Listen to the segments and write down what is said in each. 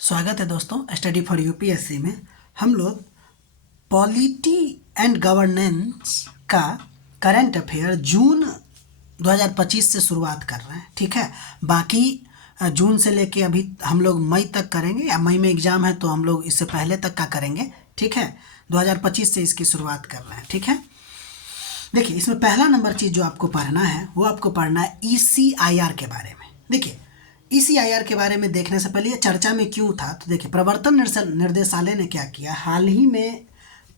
स्वागत है दोस्तों स्टडी फॉर यूपीएससी में। हम लोग पॉलिटी एंड गवर्नेंस का करंट अफेयर जून 2025 से शुरुआत कर रहे हैं। ठीक है, बाकी जून से लेके अभी हम लोग मई तक करेंगे, या मई में एग्ज़ाम है तो हम लोग इससे पहले तक का करेंगे। ठीक है, 2025 से इसकी शुरुआत कर रहे हैं। ठीक है, देखिए इसमें पहला नंबर चीज़ जो आपको पढ़ना है वो आपको पढ़ना है ECIR के बारे में। देखिए ECIR के बारे में देखने से पहले ये चर्चा में क्यों था, तो देखिए प्रवर्तन निर्देशालय ने क्या किया हाल ही में,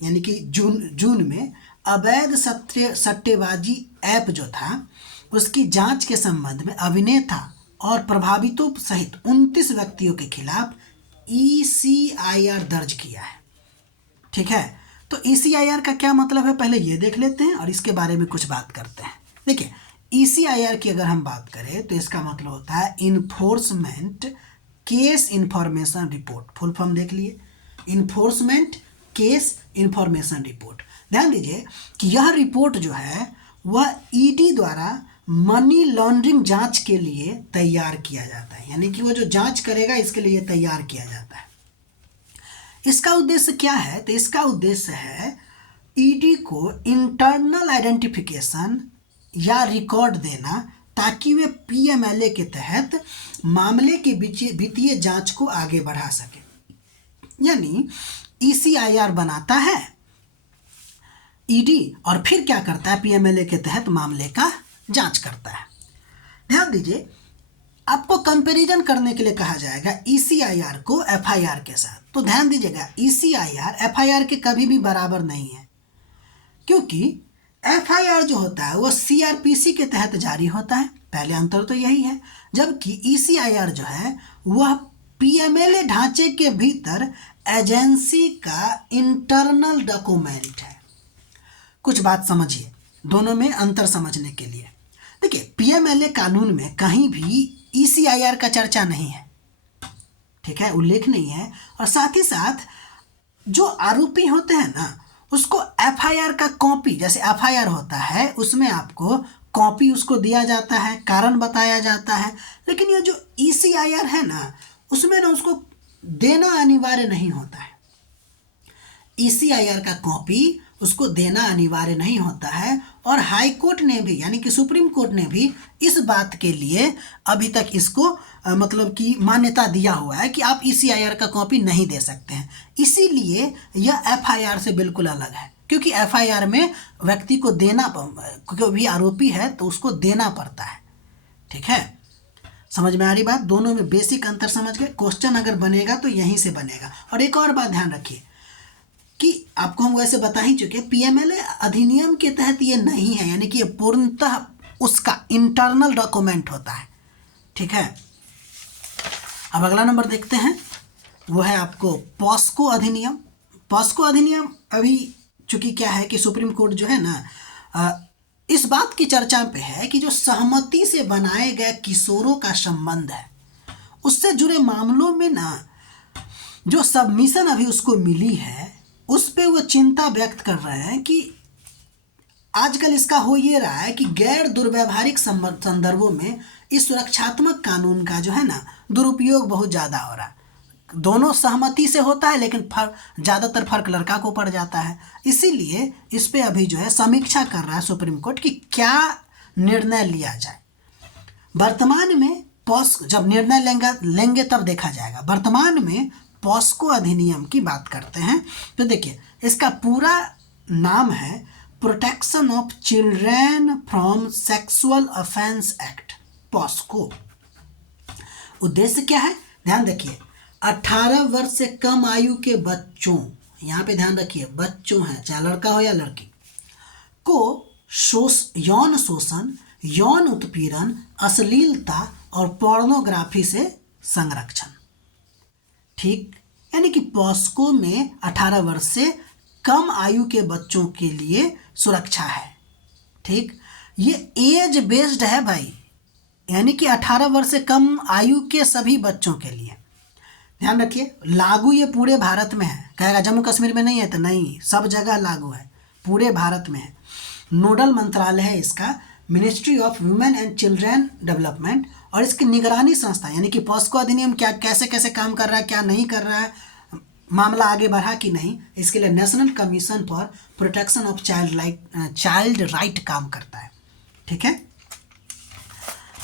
यानी कि जून में अवैध सट्टेबाजी ऐप जो था उसकी जांच के संबंध में अभिनेता और प्रभावितों सहित 29 व्यक्तियों के खिलाफ ECIR दर्ज किया है। ठीक है, तो ECIR का क्या मतलब है पहले ये देख लेते हैं और इसके बारे में कुछ बात करते हैं। देखिए ECIR की अगर हम बात करें तो इसका मतलब होता है enforcement case information report. Full form देख लिए, इन्फोर्समेंट केस इंफॉर्मेशन रिपोर्ट। ध्यान दीजिए कि यह रिपोर्ट जो है वह ED द्वारा मनी लॉन्ड्रिंग जांच के लिए तैयार किया जाता है, यानी कि वो जो जांच करेगा इसके लिए तैयार किया जाता है। इसका उद्देश्य क्या है, तो इसका उद्देश्य है ED को इंटरनल आइडेंटिफिकेशन या रिकॉर्ड देना ताकि वे PMLA के तहत मामले की वित्तीय जांच को आगे बढ़ा सके। यानी ECIR बनाता है ED और फिर क्या करता है, PMLA के तहत मामले का जांच करता है। ध्यान दीजिए, आपको कंपैरिजन करने के लिए कहा जाएगा ECIR को FIR के साथ। तो ध्यान दीजिएगा ECIR FIR के कभी भी बराबर नहीं है, क्योंकि FIR जो होता है वो CRPC के तहत जारी होता है, पहले अंतर तो यही है, जबकि ECIR जो है वह PMLA ढांचे के भीतर एजेंसी का इंटरनल डॉक्यूमेंट है। कुछ बात समझिए दोनों में अंतर समझने के लिए। देखिए PMLA कानून में कहीं भी ECIR का चर्चा नहीं है, ठीक है, उल्लेख नहीं है। और साथ ही साथ जो आरोपी होते हैं ना उसको FIR का कॉपी, जैसे FIR होता है उसमें आपको कॉपी उसको दिया जाता है, कारण बताया जाता है, लेकिन ये जो ECIR है ना उसमें ना उसको देना अनिवार्य नहीं होता है। ECIR का कॉपी उसको देना अनिवार्य नहीं होता है। और हाई कोर्ट ने भी, यानी कि सुप्रीम कोर्ट ने भी इस बात के लिए अभी तक इसको मतलब कि मान्यता दिया हुआ है कि आप ECIR का कॉपी नहीं दे सकते हैं। इसीलिए यह FIR से बिल्कुल अलग है, क्योंकि FIR में व्यक्ति को देना, क्योंकि भी आरोपी है तो उसको देना पड़ता है। ठीक है, समझ में आ रही बात? दोनों में बेसिक अंतर समझ गए। क्वेश्चन अगर बनेगा तो यहीं से बनेगा। और एक और बात ध्यान रखिए कि आपको हम वैसे बता ही चुके, PMLA अधिनियम के तहत ये नहीं है, यानी कि ये पूर्णतः उसका इंटरनल डॉक्यूमेंट होता है। ठीक है, अब अगला नंबर देखते हैं, वो है आपको पॉस्को अधिनियम। पॉस्को अधिनियम अभी चूंकि क्या है कि सुप्रीम कोर्ट जो है ना इस बात की चर्चा पे है कि जो सहमति से बनाए गए किशोरों का संबंध है उससे जुड़े मामलों में ना जो सबमिशन अभी उसको मिली है उस पे वो चिंता व्यक्त कर रहे हैं कि आजकल इसका हो ये रहा है कि गैर दुर्व्यवहारिक संदर्भों में इस सुरक्षात्मक कानून का जो है ना दुरुपयोग बहुत ज़्यादा हो रहा है। दोनों सहमति से होता है लेकिन ज़्यादातर फर्क लड़का को पड़ जाता है। इसीलिए इस पे अभी जो है समीक्षा कर रहा है सुप्रीम कोर्ट कि क्या निर्णय लिया जाए। वर्तमान में जब निर्णय लेंगे तब देखा जाएगा। वर्तमान में पॉस्को अधिनियम की बात करते हैं तो देखिए इसका पूरा नाम है protection of children from sexual offence act, POCSO. उद्देश्य क्या है, ध्यान देखिए, 18 वर्ष से कम आयु के बच्चों, यहाँ पे ध्यान रखिए बच्चों हैं, चाहे लड़का हो या लड़की, को यौन शोषण, यौन उत्पीड़न, अश्लीलता और पोर्नोग्राफी से संरक्षण। ठीक, यानी कि पॉस्को में 18 वर्ष से कम आयु के बच्चों के लिए सुरक्षा है। ठीक, ये एज बेस्ड है भाई, यानी कि 18 वर्ष से कम आयु के सभी बच्चों के लिए। ध्यान रखिए, लागू ये पूरे भारत में है। कहेगा जम्मू कश्मीर में नहीं है, तो नहीं, सब जगह लागू है, पूरे भारत में है। नोडल मंत्रालय है इसका ministry of women and children development, और इसकी निगरानी संस्था यानी कि पॉस्को अधिनियम क्या कैसे कैसे काम कर रहा है, क्या नहीं कर रहा है, मामला आगे बढ़ा कि नहीं, इसके लिए national commission for protection of child right काम करता है। ठीक है,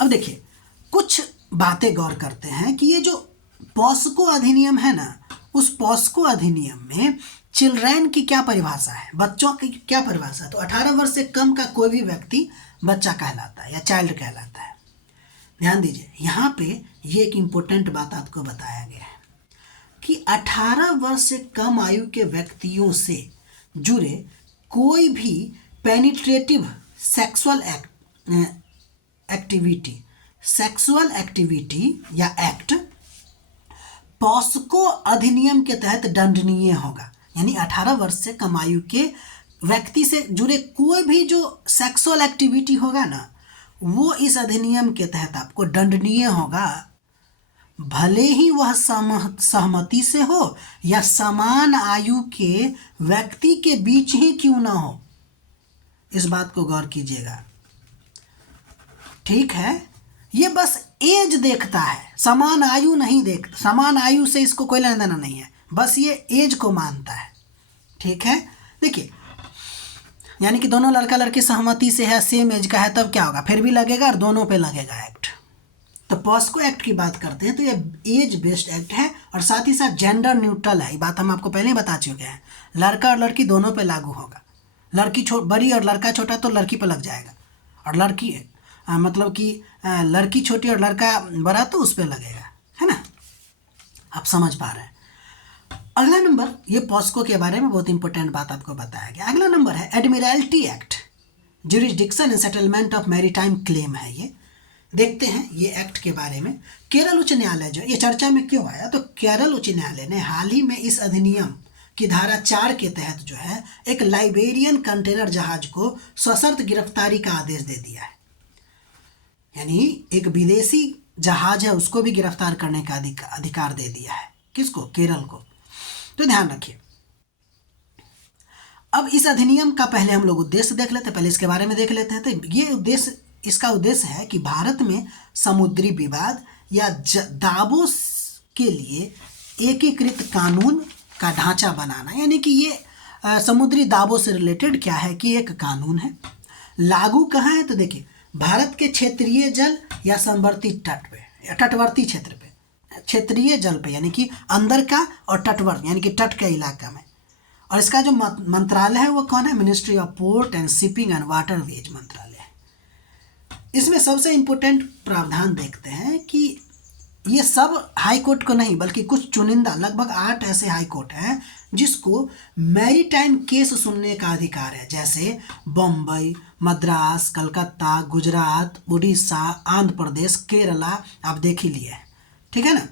अब देखिए कुछ बातें गौर करते हैं कि ये जो पॉस्को अधिनियम है ना, उस पॉस्को अधिनियम में चिल्ड्रन की क्या परिभाषा है, बच्चों की क्या परिभाषा है। तो 18 वर्ष से कम का कोई भी व्यक्ति बच्चा कहलाता है या चाइल्ड कहलाता है। ध्यान दीजिए, यहाँ पे ये एक इम्पोर्टेंट बात आपको बताया गया है कि 18 वर्ष से कम आयु के व्यक्तियों से जुड़े कोई भी पेनिट्रेटिव सेक्सुअल एक्टिविटी या एक्ट पॉस्को अधिनियम के तहत दंडनीय होगा। यानी 18 वर्ष से कम आयु के व्यक्ति से जुड़े कोई भी जो सेक्सुअल एक्टिविटी होगा ना, वो इस अधिनियम के तहत आपको दंडनीय होगा, भले ही वह सहमति से हो या समान आयु के व्यक्ति के बीच ही क्यों ना हो। इस बात को गौर कीजिएगा। ठीक है, ये बस एज देखता है, समान आयु नहीं देखता, समान आयु से इसको कोई लेना देना नहीं है, बस ये एज को मानता है। ठीक है, देखिए यानी कि दोनों लड़का लड़की सहमति से है, सेम एज का है, तब क्या होगा, फिर भी लगेगा और दोनों पे लगेगा एक्ट। तो पॉस्को एक्ट की बात करते हैं तो ये एज बेस्ड एक्ट है और साथ ही साथ जेंडर न्यूट्रल है। ये बात हम आपको पहले ही बता चुके हैं, लड़का और लड़की दोनों पे लागू होगा। लड़की बड़ी और लड़का छोटा तो लड़की पे लग जाएगा, और लड़की मतलब कि लड़की छोटी और लड़का बड़ा तो उस पर लगेगा, है ना। आप समझ पा रहे हैं। अगला नंबर, ये पॉस्को के बारे में बहुत इंपॉर्टेंट बात आपको बताया गया। अगला नंबर है Admiralty act, jurisdiction and settlement of maritime claim है। ये देखते हैं ये एक्ट के बारे में। केरल उच्च न्यायालय जो ये चर्चा में क्यों आया, तो केरल उच्च न्यायालय ने हाल ही में इस अधिनियम की धारा 4 के तहत जो है एक लाइबेरियन कंटेनर जहाज को सशर्त गिरफ्तारी का आदेश दे दिया है। यानी एक विदेशी जहाज है उसको भी गिरफ्तार करने का अधिकार दे दिया है। किसको? केरल को। तो ध्यान रखिए। अब इस अधिनियम का पहले हम लोग उद्देश्य देख लेते हैं, पहले इसके बारे में देख लेते हैं। तो ये उद्देश्य, इसका उद्देश्य है कि भारत में समुद्री विवाद या दावों के लिए एकीकृत कानून का ढांचा बनाना। यानी कि ये समुद्री दावों से रिलेटेड क्या है कि एक कानून है। लागू कहाँ है, तो देखिए भारत के क्षेत्रीय जल या समवर्ती तट पे या तटवर्ती क्षेत्र पे, क्षेत्रीय जल पे यानी कि अंदर का, और तटवर्ती यानी कि तट के इलाका में। और इसका जो मंत्रालय है वो कौन है? Ministry of port and shipping and waterways मंत्रालय है। इसमें सबसे इम्पोर्टेंट प्रावधान देखते हैं कि ये सब हाई कोर्ट को नहीं बल्कि कुछ चुनिंदा लगभग 8 ऐसे हाई कोर्ट हैं जिसको मैरीटाइम केस सुनने का अधिकार है, जैसे बम्बई, मद्रास, कलकत्ता, गुजरात, उड़ीसा, आंध्र प्रदेश, केरला। आप देख ही लिए, ठीक है ना।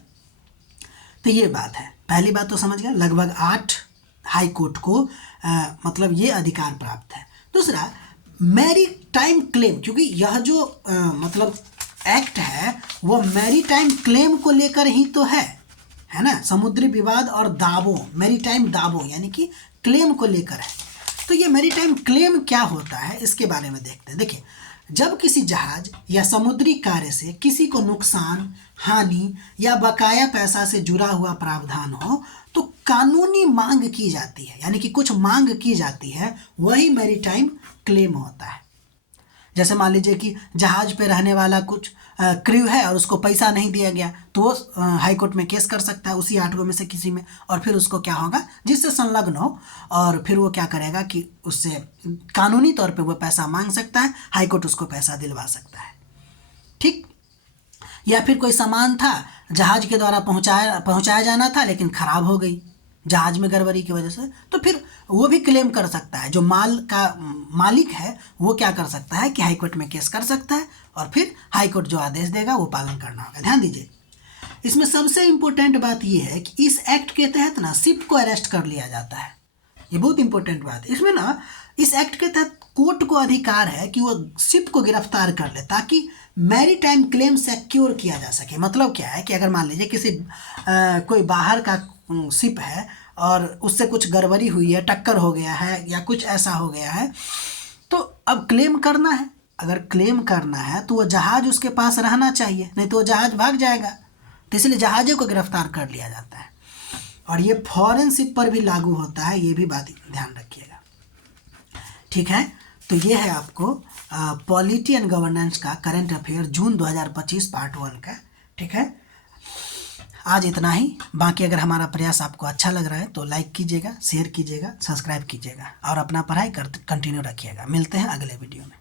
तो ये बात है, पहली बात तो समझ गया, लगभग 8 हाई कोर्ट को मतलब ये अधिकार प्राप्त है। दूसरा, मैरीटाइम क्लेम, क्योंकि यह जो मतलब एक्ट है वो मैरीटाइम क्लेम को लेकर ही तो है ना। समुद्री विवाद और दावों, मैरीटाइम दावों यानी कि क्लेम को लेकर है। तो ये मैरीटाइम क्लेम क्या होता है इसके बारे में देखते हैं। देखिए, जब किसी जहाज या समुद्री कार्य से किसी को नुकसान, हानि या बकाया पैसा से जुड़ा हुआ प्रावधान हो तो कानूनी मांग की जाती है, यानी कि कुछ मांग की जाती है, वही मैरीटाइम क्लेम होता है। जैसे मान लीजिए कि जहाज पे रहने वाला कुछ क्रू है और उसको पैसा नहीं दिया गया तो वो हाई कोर्ट में केस कर सकता है उसी 8 में से किसी में, और फिर उसको क्या होगा, जिससे संलग्न हो, और फिर वो क्या करेगा कि उससे कानूनी तौर पे वो पैसा मांग सकता है, हाई कोर्ट उसको पैसा दिलवा सकता है। ठीक। या फिर कोई सामान था जहाज के द्वारा पहुंचाया जाना था लेकिन ख़राब हो गई जहाज में गड़बड़ी की वजह से, तो फिर वो भी क्लेम कर सकता है। जो माल का मालिक है वो क्या कर सकता है कि हाई कोर्ट में केस कर सकता है, और फिर हाई कोर्ट जो आदेश देगा वो पालन करना होगा। ध्यान दीजिए, इसमें सबसे इम्पोर्टेंट बात ये है कि इस एक्ट के तहत ना शिप को अरेस्ट कर लिया जाता है। ये बहुत इंपॉर्टेंट बात है। इसमें ना इस एक्ट के तहत कोर्ट को अधिकार है कि वो शिप को गिरफ्तार कर ले ताकि मैरीटाइम क्लेम सिक्योर किया जा सके। मतलब क्या है कि अगर मान लीजिए किसी कोई बाहर का शिप है और उससे कुछ गड़बड़ी हुई है, टक्कर हो गया है या कुछ ऐसा हो गया है, तो अब क्लेम करना है। अगर क्लेम करना है तो वो जहाज उसके पास रहना चाहिए, नहीं तो वो जहाज भाग जाएगा। तो इसलिए जहाज़ों को गिरफ्तार कर लिया जाता है। और ये फॉरेन शिप पर भी लागू होता है, ये भी बात ध्यान रखिएगा। ठीक है, तो ये है आपको पॉलिटी एंड गवर्नेंस का करंट अफेयर जून 2025 पार्ट 1 का। ठीक है, आज इतना ही। बाकी अगर हमारा प्रयास आपको अच्छा लग रहा है तो लाइक कीजिएगा, शेयर कीजिएगा, सब्सक्राइब कीजिएगा और अपना पढ़ाई कंटिन्यू रखिएगा। मिलते हैं अगले वीडियो में।